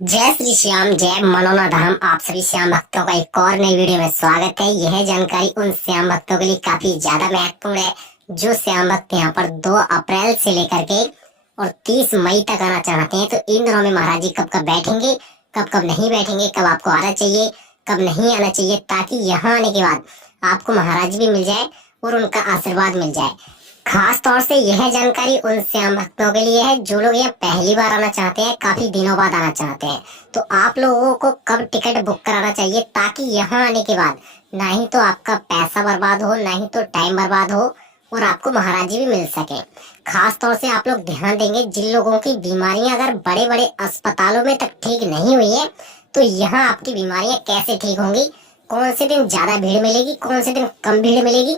जय श्री श्याम, जय मनोना धाम। आप सभी श्याम भक्तों का एक और नई वीडियो में स्वागत है। यह जानकारी उन श्याम भक्तों के लिए काफी ज्यादा महत्वपूर्ण है जो श्याम भक्त यहाँ पर 2 अप्रैल से लेकर के और 30 मई तक आना चाहते हैं। तो इन दिनों में महाराज जी कब कब बैठेंगे, कब कब नहीं बैठेंगे, कब आपको आना चाहिए, कब नहीं आना चाहिए, ताकि यहाँ आने के बाद आपको महाराज भी मिल जाए और उनका आशीर्वाद मिल जाए। खास तौर से यह जानकारी उन श्याम भक्तों के लिए है जो लोग यहाँ पहली बार आना चाहते हैं, काफी दिनों बाद आना चाहते हैं। तो आप लोगों को कब टिकट बुक कराना चाहिए ताकि यहाँ आने के बाद ना ही तो आपका पैसा बर्बाद हो, ना ही तो टाइम बर्बाद हो और आपको महाराज जी भी मिल सके। खास तौर से आप लोग ध्यान देंगे, जिन लोगों की बीमारियां अगर बड़े बड़े अस्पतालों में तक ठीक नहीं हुई है, तो यहाँ आपकी बीमारियां कैसे ठीक होंगी, कौन से दिन ज्यादा भीड़ मिलेगी, कौन से दिन कम भीड़ मिलेगी,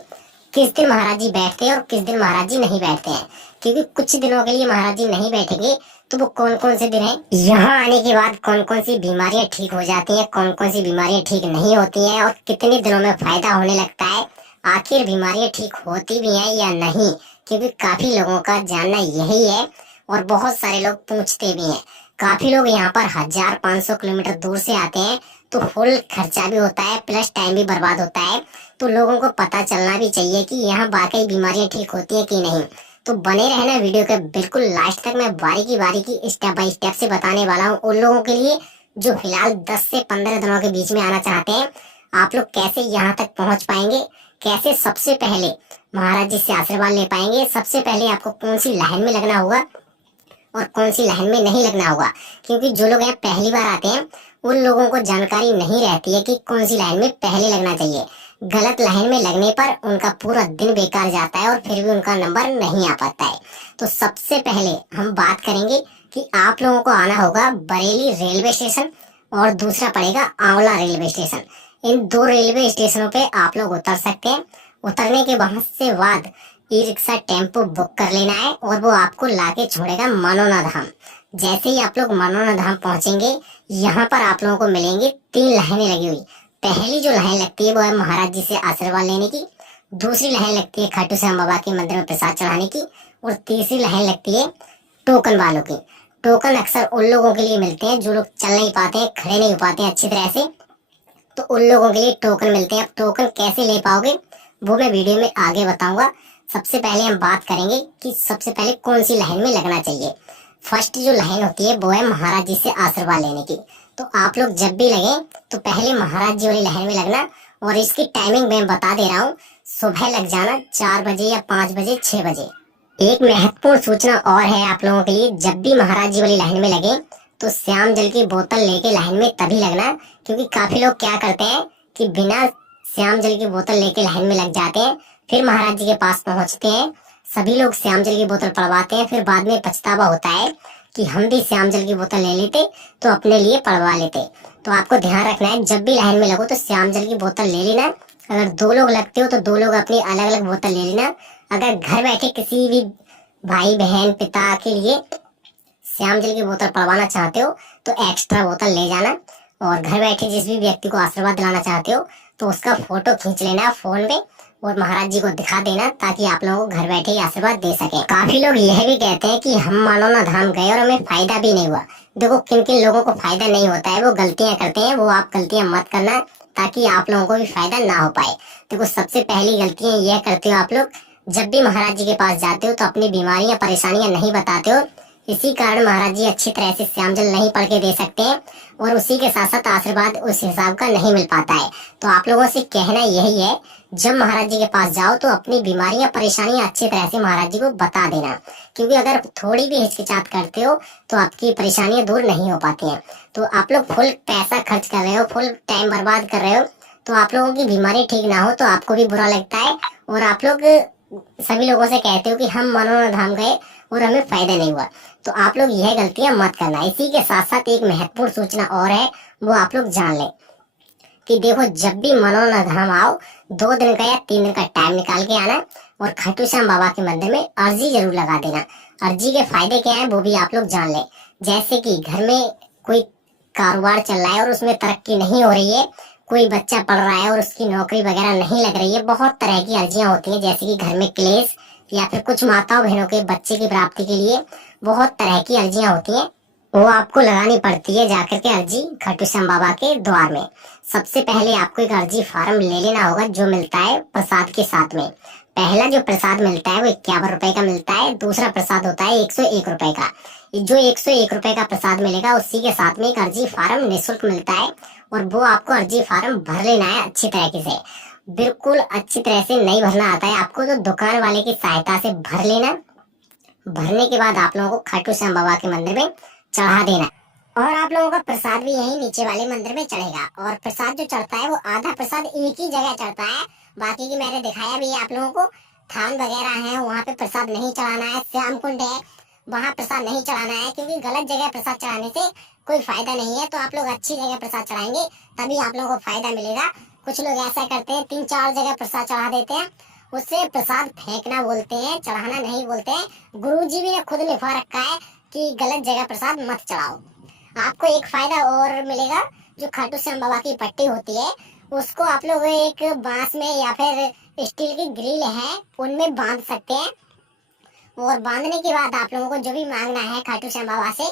किस दिन महाराज जी बैठते हैं और किस दिन महाराज जी नहीं बैठते हैं। क्योंकि कुछ दिनों के लिए महाराज जी नहीं बैठेंगे, तो वो कौन कौन से दिन हैं, यहाँ आने के बाद कौन कौन सी बीमारियां ठीक हो जाती हैं, कौन कौन सी बीमारियां ठीक नहीं होती हैं और कितने दिनों में फायदा होने लगता है, आखिर बीमारियां ठीक होती भी हैं या नहीं। क्योंकि काफी लोगों का जानना यही है और बहुत सारे लोग पूछते भी हैं। काफी लोग यहाँ पर 1500 किलोमीटर दूर से आते हैं, तो फुल खर्चा भी होता है प्लस टाइम भी बर्बाद होता है। तो लोगों को पता चलना भी चाहिए कि यहाँ वाकई बीमारियां ठीक होती हैं कि नहीं। तो बने रहना वीडियो के बिल्कुल लास्ट तक। मैं बारीकी बारीकी स्टेप बाय स्टेप से बताने वाला हूँ उन लोगों के लिए जो फिलहाल 10 से 15 दिनों के बीच में आना चाहते हैं। आप लोग कैसे यहाँ तक पहुँच पाएंगे, कैसे सबसे पहले महाराज जी से आशीर्वाद ले पाएंगे, सबसे पहले आपको कौन सी लाइन में लगना होगा और कौन सी लाइन में नहीं लगना होगा। क्योंकि जो लोग यहाँ पहली बार आते हैं उन लोगों को जानकारी नहीं रहती है कि कौन सी लाइन में पहले लगना चाहिए। गलत लाइन में लगने पर उनका पूरा दिन बेकार जाता है और फिर भी उनका नंबर नहीं आ पाता है। तो सबसे पहले हम बात करेंगे कि आप लोगों को आना होगा बरेली रेलवे स्टेशन और दूसरा पड़ेगा आंवला रेलवे स्टेशन। इन 2 रेलवे स्टेशनों पे आप लोग उतर सकते हैं। उतरने के बाद ई रिक्शा टेम्पो बुक कर लेना है और वो आपको लाके छोड़ेगा मनोना धाम। जैसे ही आप लोग मनोना धाम पहुंचेंगे, यहाँ पर आप लोगों को मिलेंगे 3 लाइनें लगी हुई। पहली जो लाइन लगती है वो है महाराज जी से आशीर्वाद लेने की, दूसरी लाइन लगती है खाटू श्याम बाबा के मंदिर में प्रसाद चढ़ाने की और तीसरी लाइन लगती है टोकन वालों की। टोकन अक्सर उन लोगों के लिए मिलते हैं जो लोग चल नहीं पाते हैं, खड़े नहीं हो पाते हैं अच्छी तरह से, तो उन लोगों के लिए टोकन मिलते हैं। अब टोकन कैसे ले पाओगे वो मैं वीडियो में आगे बताऊंगा। सबसे पहले हम बात करेंगे कि सबसे पहले कौन सी लाइन में लगना चाहिए। फर्स्ट जो लाइन होती है वो है महाराज जी से आशीर्वाद लेने की। तो आप लोग जब भी लगे तो पहले महाराज जी वाली लाइन में लगना। और इसकी टाइमिंग मैं बता दे रहा हूँ, सुबह लग जाना 4 बजे या 5 बजे 6 बजे। एक महत्वपूर्ण सूचना और है आप लोगों के लिए, जब भी महाराज जी वाली लाइन में लगे तो श्याम जल की बोतल लेके लाइन में तभी लगना। क्योंकि काफी लोग क्या करते हैं कि बिना श्याम जल की बोतल लेके लाइन में लग जाते हैं, फिर महाराज जी के पास पहुंचते हैं, सभी लोग श्याम जल की बोतल पड़वाते हैं, फिर बाद में पछतावा होता है कि हम भी श्याम जल की बोतल ले लेते तो अपने लिए पड़वा लेते। तो आपको ध्यान रखना है, जब भी लाइन में लगो तो श्याम जल की बोतल ले लेना। अगर 2 लोग लगते हो तो 2 लोग अपनी अलग अलग बोतल ले लेना। अगर घर बैठे किसी भी भाई बहन पिता के लिए श्याम जल की बोतल पड़वाना चाहते हो तो एक्स्ट्रा बोतल ले जाना। और घर बैठे जिस भी व्यक्ति को आशीर्वाद दिलाना चाहते हो तो उसका फोटो खींच लेना फोन में और महाराज जी को दिखा देना, ताकि आप लोगों को घर बैठे ही आशीर्वाद दे सके। काफी लोग यह भी कहते हैं कि हम मनोना धाम गए और हमें फायदा भी नहीं हुआ। देखो, किन किन लोगों को फायदा नहीं होता है वो गलतियां करते हैं, वो आप गलतियां मत करना ताकि आप लोगों को भी फायदा ना हो पाए। देखो, सबसे पहली गलतियां यह करते हो आप लोग, जब भी महाराज जी के पास जाते हो तो अपनी बीमारियां परेशानियां नहीं बताते हो। इसी कारण महाराज जी अच्छी तरह से श्याम जल नहीं पढ़ के दे सकते हैं और उसी के साथ साथ आशीर्वाद उस हिसाब का नहीं मिल पाता है। तो आप लोगों से कहना यही है, जब महाराज जी के पास जाओ तो अपनी बीमारियां परेशानियां अच्छी तरह से महाराज जी को बता देना। क्योंकि अगर थोड़ी भी हिचकिचाहट करते हो तो आपकी परेशानियां दूर नहीं हो पाती हैं। तो आप लोग फुल पैसा खर्च कर रहे हो, फुल टाइम बर्बाद कर रहे हो, तो आप लोगों की बीमारी ठीक ना हो तो आपको भी बुरा लगता है और आप लोग सभी लोगों से कहते हो कि हम मनोना धाम गए और हमें फायदा नहीं हुआ। तो आप लोग यह गलतियां मत करना। इसी के साथ साथ एक महत्वपूर्ण सूचना और है, वो आप लोग जान लें कि देखो, जब भी मनोना धाम आओ 2 दिन का या 3 दिन का टाइम निकाल के आना और खाटू श्याम बाबा के मंदिर में अर्जी जरूर लगा देना। अर्जी के फायदे क्या है वो भी आप लोग जान लें। जैसे कि घर में कोई कारोबार चल रहा है और उसमें तरक्की नहीं हो रही है, कोई बच्चा पढ़ रहा है और उसकी नौकरी वगैरह नहीं लग रही है, बहुत तरह की अर्जियां होती हैं। जैसे कि घर में क्लेश या फिर कुछ माताओं बहनों के बच्चे की प्राप्ति के लिए बहुत तरह की अर्जियां होती हैं। वो आपको लगानी पड़ती है जाकर के अर्जी खाटू श्याम बाबा के द्वार में। सबसे पहले आपको एक अर्जी फार्म ले लेना होगा जो मिलता है प्रसाद के साथ में। पहला जो प्रसाद मिलता है वो 51 रुपए का मिलता है। दूसरा प्रसाद होता है 101 रुपए का। जो 101 रुपए का प्रसाद मिलेगा उसी के साथ में एक अर्जी फार्म निःशुल्क मिलता है, और वो आपको अर्जी फार्म भर लेना है अच्छी तरीके से। बिल्कुल अच्छी तरह से नहीं भरना आता है आपको तो दुकान वाले की सहायता से भर लेना। भरने के बाद आप लोगों को खाटू श्याम बाबा के मंदिर में चढ़ा देना, और आप लोगों का प्रसाद भी यही नीचे वाले मंदिर में चढ़ेगा। और प्रसाद जो चढ़ता है वो आधा प्रसाद एक ही जगह चढ़ता है। बाकी की मैंने दिखाया भी है आप लोगों को। थान वगैरह है वहाँ पे प्रसाद नहीं चढ़ाना है। श्याम कुंड है वहाँ प्रसाद नहीं चढ़ाना है, क्योंकि गलत जगह प्रसाद चढ़ाने से कोई फायदा नहीं है। तो आप लोग अच्छी जगह प्रसाद चढ़ाएंगे तभी आप लोगों को फायदा मिलेगा। कुछ लोग ऐसा करते हैं 3-4 जगह प्रसाद चढ़ा देते हैं, उससे प्रसाद फेंकना बोलते हैं, चढ़ाना नहीं बोलते हैं। गुरुजी भी ने खुद लिखवा रखा है कि गलत जगह प्रसाद मत चढ़ाओ। आपको एक फायदा और मिलेगा, जो खाटू श्याम बाबा की पट्टी होती है उसको आप लोग एक बांस में या फिर स्टील की ग्रिल है उनमें बांध सकते हैं। और बांधने के बाद आप लोगों को जो भी मांगना है खाटू श्याम बाबा से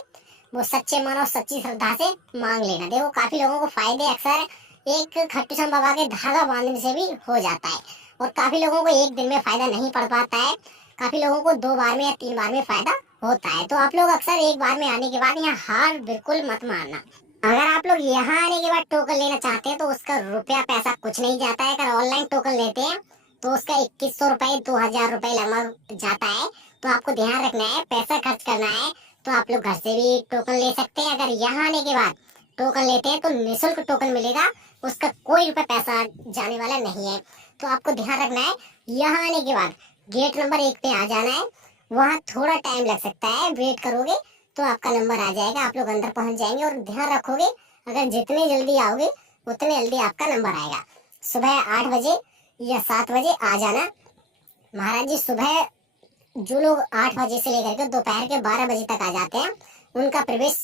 वो सच्चे मन और सच्ची श्रद्धा से मांग लेना। देखो काफी लोगों को फायदे अक्सर एक खाटू श्याम बाबा के धागा बांधने से भी हो जाता है, और काफी लोगों को एक दिन में फायदा नहीं पड़ पाता है। काफी लोगों को 2 बार में या 3 बार में फायदा होता है। तो आप लोग अक्सर एक बार में आने के बाद यहाँ हार बिल्कुल मत मारना। अगर आप लोग यहाँ आने के बाद टोकन लेना चाहते हैं तो उसका रुपया पैसा कुछ नहीं जाता है। अगर ऑनलाइन टोकन लेते हैं तो उसका 2100 रुपए 2000 रुपए लगभग जाता है। तो आपको ध्यान रखना है, पैसा खर्च करना है तो आप लोग घर से भी टोकन ले सकते हैं। अगर यहाँ आने के बाद टोकन लेते हैं तो निःशुल्क टोकन मिलेगा, उसका कोई रुपया पैसा जाने वाला नहीं है। तो आपको ध्यान रखना है, यहाँ आने के बाद गेट नंबर 1 पे आ जाना है। वहाँ थोड़ा टाइम लग सकता है, वेट करोगे तो आपका नंबर आ जाएगा, आप लोग अंदर पहुंच जाएंगे। और ध्यान रखोगे अगर जितने जल्दी आओगे उतने जल्दी आपका नंबर आएगा। सुबह 8 बजे या 7 बजे आ जाना। महाराज जी सुबह जो लोग 8 बजे से लेकर के दोपहर के 12 बजे तक आ जाते हैं उनका प्रवेश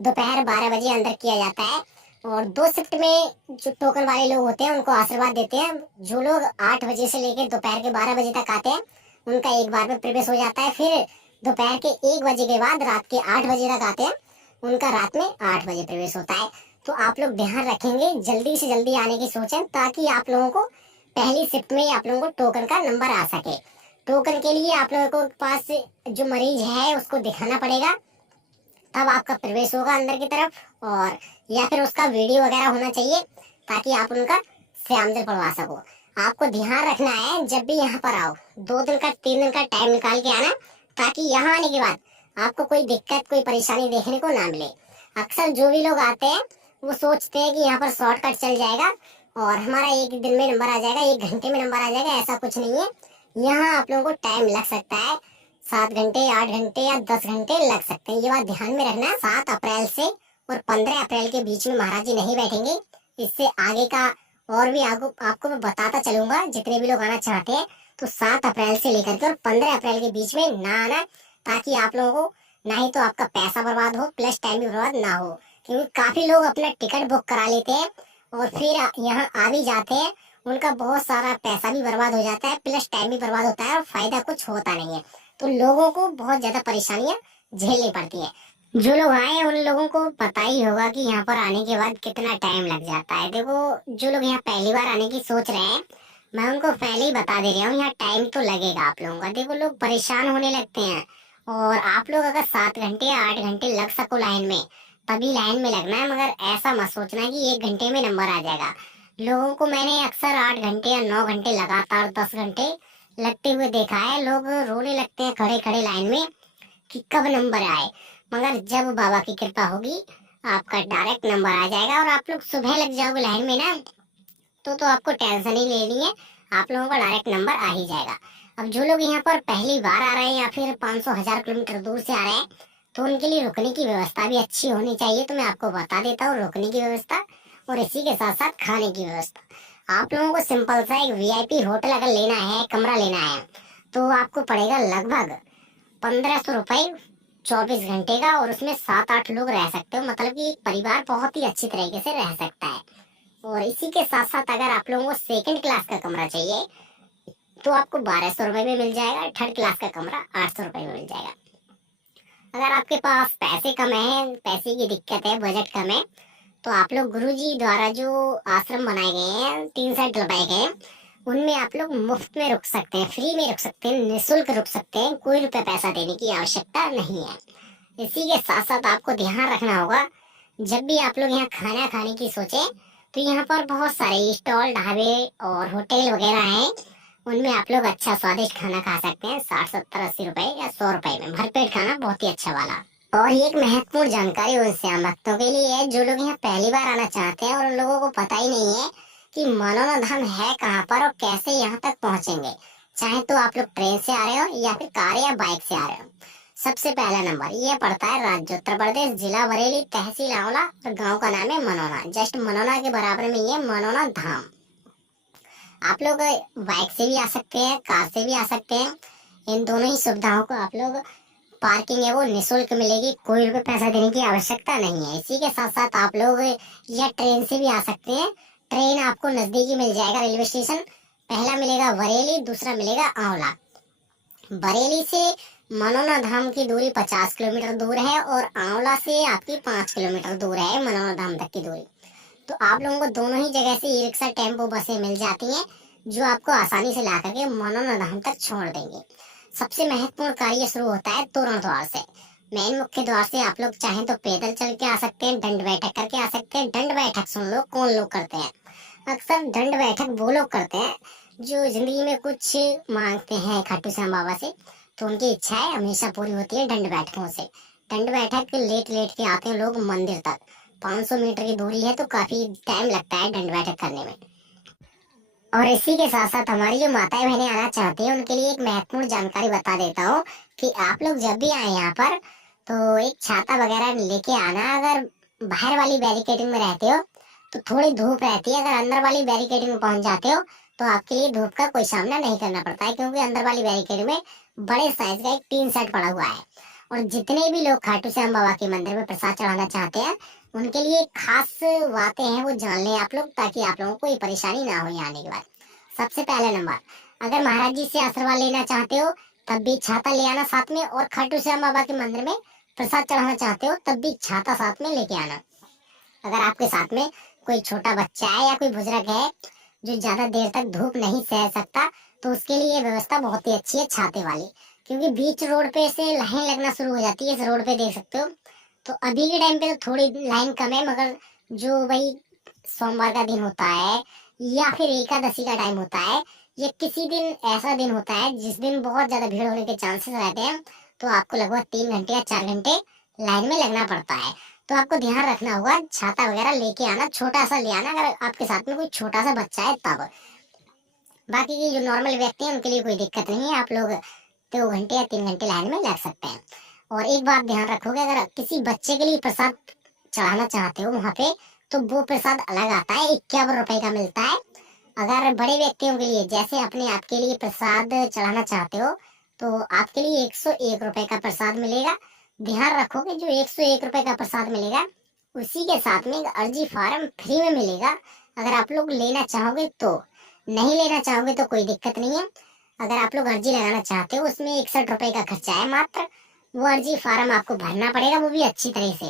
दोपहर 12 बजे अंदर किया जाता है। और 2 शिफ्ट में जो टोकन वाले लोग होते हैं उनको आशीर्वाद देते हैं। जो लोग 8 बजे से लेकर दोपहर के 12 बजे तक आते हैं उनका एक बार में प्रवेश हो जाता है। फिर दोपहर के 1 बजे के बाद रात के 8 बजे तक आते हैं उनका रात में 8 बजे प्रवेश होता है। तो आप लोग ध्यान रखेंगे, जल्दी से जल्दी आने की सोचें ताकि आप लोगों को पहली शिफ्ट में ही आप लोगों को टोकन का नंबर आ सके। टोकन के लिए आप लोगों को पास जो मरीज है उसको दिखाना पड़ेगा, तब आपका प्रवेश होगा अंदर की तरफ। और या फिर उसका वीडियो वगैरह होना चाहिए ताकि आप उनका श्यामजल पढ़वा सको। आपको ध्यान रखना है जब भी यहाँ पर आओ 2 दिन का 3 दिन का टाइम निकाल के आना, ताकि यहाँ आने के बाद आपको कोई दिक्कत कोई परेशानी देखने को ना मिले। अक्सर जो भी लोग आते हैं वो सोचते हैं कि यहाँ पर शॉर्टकट चल जाएगा और हमारा 1 दिन में नंबर आ जाएगा, 1 घंटे में नंबर आ जाएगा। ऐसा कुछ नहीं है, यहाँ आप लोगों को टाइम लग सकता है। 7 घंटे 8 घंटे या 10 घंटे लग सकते हैं, ये बात ध्यान में रखना। 7 अप्रैल से और 15 अप्रैल के बीच में महाराज जी नहीं बैठेंगे। इससे आगे का और भी आपको मैं बताता चलूंगा। जितने भी लोग आना चाहते हैं तो 7 अप्रैल से लेकर के और 15 अप्रैल के बीच में ना आना, ताकि आप लोगों को नहीं तो आपका पैसा बर्बाद हो प्लस टाइम भी बर्बाद ना हो। क्योंकि काफी लोग अपना टिकट बुक करा लेते हैं और फिर यहाँ आ भी जाते हैं, उनका बहुत सारा पैसा भी बर्बाद हो जाता है प्लस टाइम भी बर्बाद होता है और फायदा कुछ होता नहीं है। तो लोगों को बहुत ज्यादा परेशानियां झेलनी पड़ती है। जो लोग आए उन लोगों को पता ही होगा कि यहाँ पर आने के बाद कितना टाइम लग जाता है। देखो जो लोग यहाँ पहली बार आने की सोच रहे हैं मैं उनको पहले ही बता दे रहा हूँ, यहाँ टाइम तो लगेगा आप लोगों का। देखो लोग परेशान होने लगते हैं, और आप लोग अगर 7 घंटे या 8 घंटे लग सको लाइन में तभी लाइन में लगना है, मगर ऐसा मत सोचना कि 1 घंटे में नंबर आ जाएगा। लोगों को मैंने अक्सर 8 घंटे या 9 घंटे लगातार 10 घंटे लगते हुए देखा है। लोग रोने लगते हैं खड़े खड़े लाइन में कि कब नंबर आए, मगर जब बाबा की कृपा होगी आपका डायरेक्ट नंबर आ जाएगा। और आप लोग सुबह लग जाओगे लाइन में ना तो आपको टेंशन ही लेनी है, आप लोगों का डायरेक्ट नंबर आ ही जाएगा। अब जो लोग यहाँ पर पहली बार आ रहे हैं या फिर 500-1000 किलोमीटर दूर से आ रहे हैं तो उनके लिए रुकने की व्यवस्था भी अच्छी होनी चाहिए। तो मैं आपको बता देता हूँ रुकने की व्यवस्था और इसी के साथ साथ खाने की व्यवस्था। आप लोगों को सिंपल सा एक वीआईपी होटल अगर लेना है, कमरा लेना है, तो आपको पड़ेगा लगभग 1500 रुपए 24 घंटे का, और उसमें 7-8 लोग रह सकते हो। मतलब कि एक परिवार बहुत ही अच्छी तरीके से रह सकता है। और इसी के साथ साथ अगर आप लोगों को सेकंड क्लास का कमरा चाहिए तो आपको 1200 रुपए में मिल जाएगा। थर्ड क्लास का कमरा 800 रुपए में मिल जाएगा। अगर आपके पास पैसे कम है, पैसे की दिक्कत है, बजट कम है, तो आप लोग गुरुजी द्वारा जो आश्रम बनाए गए हैं, 3 सेट लगाए गए हैं, उनमें आप लोग मुफ्त में रुक सकते हैं, फ्री में रुक सकते हैं, निःशुल्क रुक सकते हैं, कोई रुपए पैसा देने की आवश्यकता नहीं है। इसी के साथ साथ आपको ध्यान रखना होगा, जब भी आप लोग यहाँ खाना खाने की सोचे तो यहाँ पर बहुत सारे स्टॉल, ढाबे और होटल वगैरह हैं। उनमें आप लोग अच्छा स्वादिष्ट खाना खा सकते हैं, 60, 70, 80 रुपए या 100 रुपए में भरपेट खाना, बहुत ही अच्छा वाला। और ये एक महत्वपूर्ण जानकारी उन श्याम भक्तों के लिए है जो लोग यहाँ पहली बार आना चाहते हैं और उन लोगों को पता ही नहीं है कि मनोना धाम है कहाँ पर और कैसे यहाँ तक पहुँचेंगे। चाहे तो आप लोग ट्रेन से आ रहे हो या फिर कार या बाइक से आ रहे हो। सबसे पहला नंबर ये पड़ता है राज्य उत्तर प्रदेश, जिला बरेली, तहसील आंवला और गांव का नाम है मनोना। जस्ट मनोना के बराबर में ये मनोना धाम। आप लोग बाइक से भी आ सकते हैं, कार से भी आ सकते हैं। इन दोनों ही सुविधाओं को आप लोग, पार्किंग है वो निःशुल्क मिलेगी, कोई रुपए पैसा देने की आवश्यकता नहीं है। इसी के साथ साथ आप लोग या ट्रेन से भी आ सकते हैं। ट्रेन आपको नजदीकी मिल जाएगा, रेलवे स्टेशन पहला मिलेगा बरेली, दूसरा मिलेगा आंवला। बरेली से मनोना धाम की दूरी 50 किलोमीटर दूर है और आंवला से आपकी 5 किलोमीटर दूर है मनोना धाम तक की दूरी। तो आप लोगों को दोनों ही जगह से ई रिक्शा, टेम्पो, बसें मिल जाती हैं जो आपको आसानी से ला करके मनोना धाम तक छोड़ देंगे। सबसे महत्वपूर्ण कार्य शुरू होता है तोरण द्वार से। मेन मुख्य द्वार से आप लोग चाहें तो पैदल चल के आ सकते हैं, दंड बैठक करके आ सकते हैं। दंड बैठक सुन लो कौन लोग करते हैं, अक्सर दंड बैठक वो लोग करते हैं जो जिंदगी में कुछ मांगते हैं खाटू श्याम बाबा से, तो उनकी इच्छाएं हमेशा पूरी होती है दंड बैठकों से। दंड बैठक लेट लेट के आते हैं लोग मंदिर तक। 500 मीटर की दूरी है तो काफी टाइम लगता है दंड बैठक करने में। और इसी के साथ साथ हमारी जो माताएं बहनें आना चाहती हैं उनके लिए एक महत्वपूर्ण जानकारी बता देता हूँ कि आप लोग जब भी आए यहाँ पर तो एक छाता वगैरह लेके आना। अगर बाहर वाली बैरिकेडिंग में रहते हो तो थोड़ी धूप रहती है, अगर अंदर वाली बैरिकेडिंग में पहुंच जाते हो तो आपके लिए धूप का कोई सामना नहीं करना पड़ता है, क्योंकि अंदर वाली बैरिकेडिंग में बड़े साइज का एक 3 सेट पड़ा हुआ है। और जितने भी लोग खाटू श्याम बाबा के मंदिर में प्रसाद चढ़ाना चाहते हैं उनके लिए खास बातें हैं, वो जान लें आप लोग, ताकि आप लोगों को कोई परेशानी ना हो यहाँ आने के बाद। सबसे पहले नंबर, अगर महाराज जी से आशीर्वाद लेना चाहते हो तब भी छाता ले आना साथ में, और खाटू श्याम बाबा के मंदिर में प्रसाद चढ़ाना चाहते हो तब भी छाता साथ में लेके आना। अगर आपके साथ में कोई छोटा बच्चा है या कोई बुजुर्ग है जो ज्यादा देर तक धूप नहीं सह सकता तो उसके लिए ये व्यवस्था बहुत ही अच्छी है छाते वाली, क्योंकि बीच रोड पे से लाइन लगना शुरू हो जाती है। इस रोड पे देख सकते हो, तो अभी के टाइम पे तो थोड़ी लाइन कम है, मगर जो भाई सोमवार का दिन होता है या फिर एकादशी का टाइम होता है या किसी दिन ऐसा दिन होता है जिस दिन बहुत ज्यादा भीड़ होने के चांसेस रहते हैं, तो आपको लगभग 3 घंटे या 4 घंटे लाइन में लगना पड़ता है। तो आपको ध्यान रखना होगा, छाता वगैरह लेके आना, छोटा सा ले आना अगर आपके साथ में कोई छोटा सा बच्चा है तब। बाकी की जो नॉर्मल व्यक्ति हैं उनके लिए कोई दिक्कत नहीं है, आप लोग 2 घंटे या 3 घंटे लाइन में लग सकते हैं। और एक बात ध्यान रखोगे, अगर किसी बच्चे के लिए प्रसाद चढ़ाना चाहते हो वहाँ पे तो वो प्रसाद अलग आता है, 51 रुपए का मिलता है। अगर बड़े व्यक्तियों के लिए, जैसे अपने आप के लिए प्रसाद चढ़ाना चाहते हो, तो आपके लिए 101 रुपए का प्रसाद मिलेगा। ध्यान रखोगे जो 101 रुपए का प्रसाद मिलेगा उसी के साथ में एक अर्जी फार्म फ्री में मिलेगा, अगर आप लोग लेना चाहोगे तो। नहीं लेना चाहोगे तो कोई दिक्कत नहीं है। अगर आप लोग अर्जी लगाना चाहते हो उसमें 61 रुपए का खर्चा है मात्र। वो अर्जी फार्म आपको भरना पड़ेगा, वो भी अच्छी तरह से।